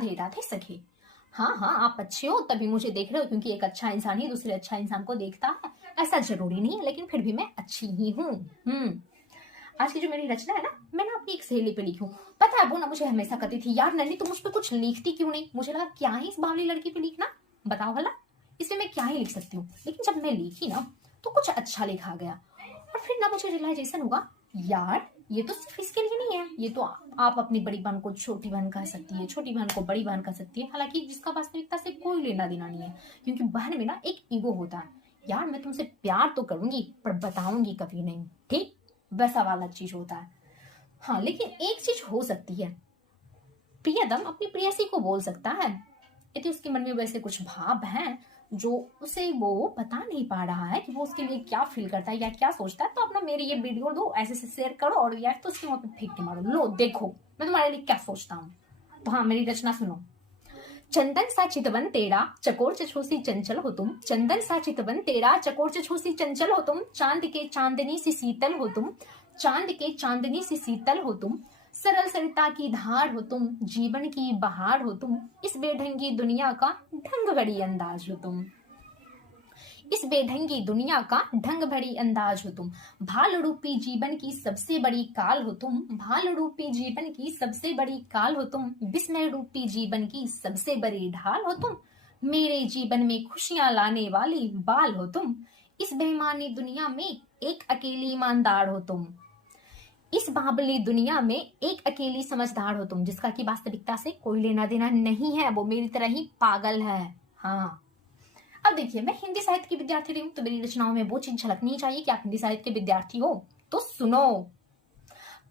राधे राधे सखे। हाँ हाँ, आप अच्छे हो तभी मुझे देख रहे हो, क्योंकि एक अच्छा इंसान ही दूसरे अच्छा इंसान को देखता है, ऐसा जरूरी नहीं है, लेकिन फिर भी मैं अच्छी ही हूँ। आज की जो मेरी रचना है ना, मैं ना अपनी एक सहेली पे लिखी हूँ। पता है वो ना मुझे हमेशा कहती थी, यार नन्ही तुम मुझ पे कुछ लिखती क्यों नहीं। मुझे लगा क्या ही इस बावली लड़की पे लिखना, बताओ भला इसमें मैं क्या ही लिख सकती हूँ। लेकिन जब मैं लिखी ना तो कुछ अच्छा लिखा गया, और फिर ना मुझे रियलाइजेशन हुआ, यार ये तो सिर्फ इसके लिए नहीं है, ये तो आप अपनी बड़ी बहन को छोटी बहन कह सकती है, छोटी बहन को बड़ी बहन कह सकती है, हालांकि जिसका वास्तविकता से कोई लेना देना नहीं है, क्योंकि बहन में ना एक ईगो होता है, यार मैं तुमसे प्यार तो करूंगी पर बताऊंगी कभी नहीं, ठीक, वैसा वाला चीज होता है। हाँ, लेकिन एक चीज हो सकती है, प्रियतम अपनी प्रेयसी को बोल सकता है, यदि उसके मन में वैसे कुछ भाव हैं जो उसे वो बता नहीं पा रहा है कि वो उसके लिए क्या फील करता है या क्या सोचता है, तो अपना मेरी ये वीडियो दो ऐसे से शेयर करो, और यार तो उसके मुंह पे फेंक के मारो, लो देखो मैं तुम्हारे लिए क्या सोचता हूँ। तो हाँ, मेरी रचना सुनो। चंदन सा चितवन तेरा चकोर चछोसी चंचल हो तुम, चंदन सा चितवन तेरा चकोर चछोसी चंचल हो तुम, चांद के चांदनी सी शीतल हो तुम, चांद के चांदनी सी शीतल हो तुम, सरल सरिता की धार हो तुम, जीवन की बहार हो तुम, इस बेढंगी दुनिया का ढंग भरी अंदाज हो तुम, इस बेढंगी दुनिया का ढंग भरी अंदाज हो तुम, भाल रूपी जीवन की सबसे बड़ी काल हो तुम, भाल रूपी जीवन की सबसे बड़ी काल हो तुम, विस्मय रूपी जीवन की सबसे बड़ी ढाल हो तुम, मेरे जीवन में खुशियां लाने वाली बाल हो तुम, इस बेईमानी दुनिया में एक अकेली ईमानदार हो तुम, इस बाबली दुनिया में एक अकेली समझदार हो तुम, जिसका की वास्तविकता से कोई लेना देना नहीं है, वो मेरी तरह ही पागल है। हाँ, अब देखिए मैं हिंदी साहित्य की विद्यार्थी रही हूँ, तो मेरी रचनाओं में वो चीज झलकनी चाहिए कि आप हिंदी साहित्य के विद्यार्थी हो। तो सुनो,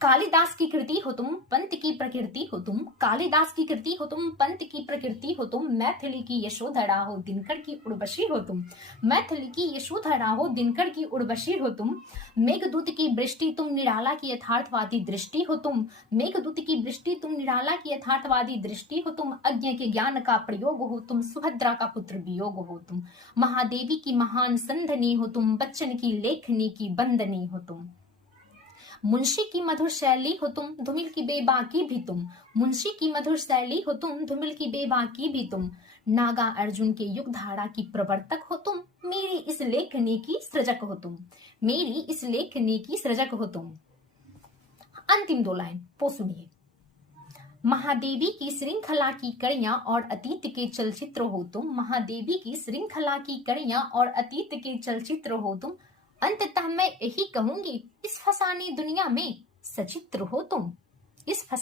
कालिदास की कृति हो तुम, पंत की प्रकृति हो तुम, कालिदास की कृति हो तुम, पंत की प्रकृति हो तुम, मैथिली की यशोधरा हो, दिनकर की उर्वशी हो तुम, मैथिली की यशोधरा हो, दिनकर की उर्वशी हो तुम, मेघदूत की वृष्टि तुम, निराला की यथार्थवादी दृष्टि हो तुम, मेघदूत की वृष्टि तुम, निराला की यथार्थवादी दृष्टि हो तुम, अज्ञ के ज्ञान का प्रयोग हो तुम, सुभद्रा का पुत्र वियोग हो तुम, महादेवी की महान संधनी हो तुम, बच्चन की लेखनी की बंदनी हो तुम, मुंशी की मधुर शैली हो तुम, धुमिल की बेबाकी भी तुम, मुंशी की मधुर शैली हो तुम, धुमिल की बेबाकी भी तुम, नागा अर्जुन के युग धारा की प्रवर्तक हो तुम, मेरी इस लेखनी की सृजक हो तुम, मेरी इस लेखनी की सृजक हो तुम। अंतिम दो लाइन वो सुनिए। महादेवी की श्रृंखला की कड़ियां और अतीत के चलचित्र हो तुम, महादेवी की श्रृंखला की कड़ियां और अतीत के चलचित्र हो तुम, अंततः मैं यही कहूंगी, इस फसानी दुनिया में सचित्र हो तुम, इस